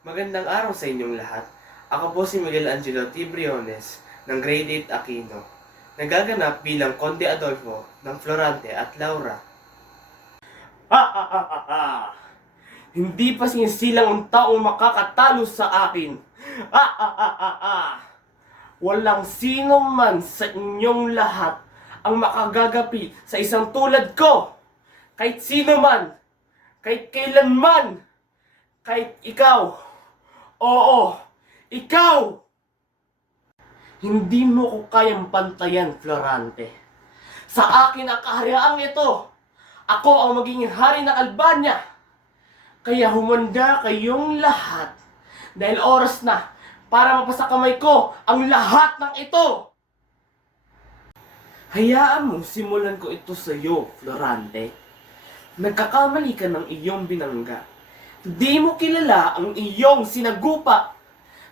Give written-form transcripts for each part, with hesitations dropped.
Magandang araw sa inyong lahat. Ako po si Miguel Angelo T. Briones ng Grade 8 Aquino. Nagaganap bilang Conde Adolfo ng Florante at Laura. Ha ha ha ha ha! Hindi pa sinisilang ang taong makakatalo sa akin. Ha ha ha ha ha! Walang sino man sa inyong lahat ang makagagapi sa isang tulad ko. Kahit sino man, kahit kailanman, kahit ikaw. Oo, ikaw! Hindi mo ko kayang pantayan, Florante. Sa akin ang kahariang ito. Ako ang magiging hari ng Albania. Kaya humanda kayong lahat. Dahil oras na para mapasakamay ko ang lahat ng ito. Hayaan mo, simulan ko ito sa iyo, Florante. Nagkakamali ka ng iyong binangga. Di mo kilala ang iyong sinagupa.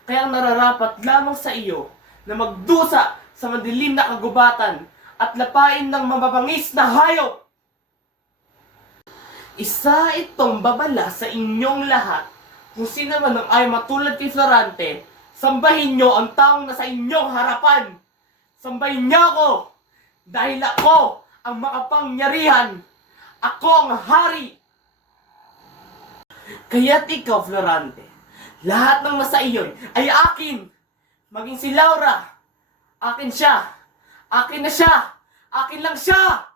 Kaya nararapat lamang sa iyo na magdusa sa madilim na kagubatan at lapain ng mababangis na hayop. Isa itong babala sa inyong lahat. Kung sino man ang ay matulad kay Florante, sambahin nyo ang taong nasa inyong harapan. Sambahin niyo ako dahil ako ang makapangyarihan. Ako ang hari. Kaya't ikaw, Florante, lahat ng nasa iyon ay akin. Maging si Laura, akin siya. Akin na siya. Akin lang siya.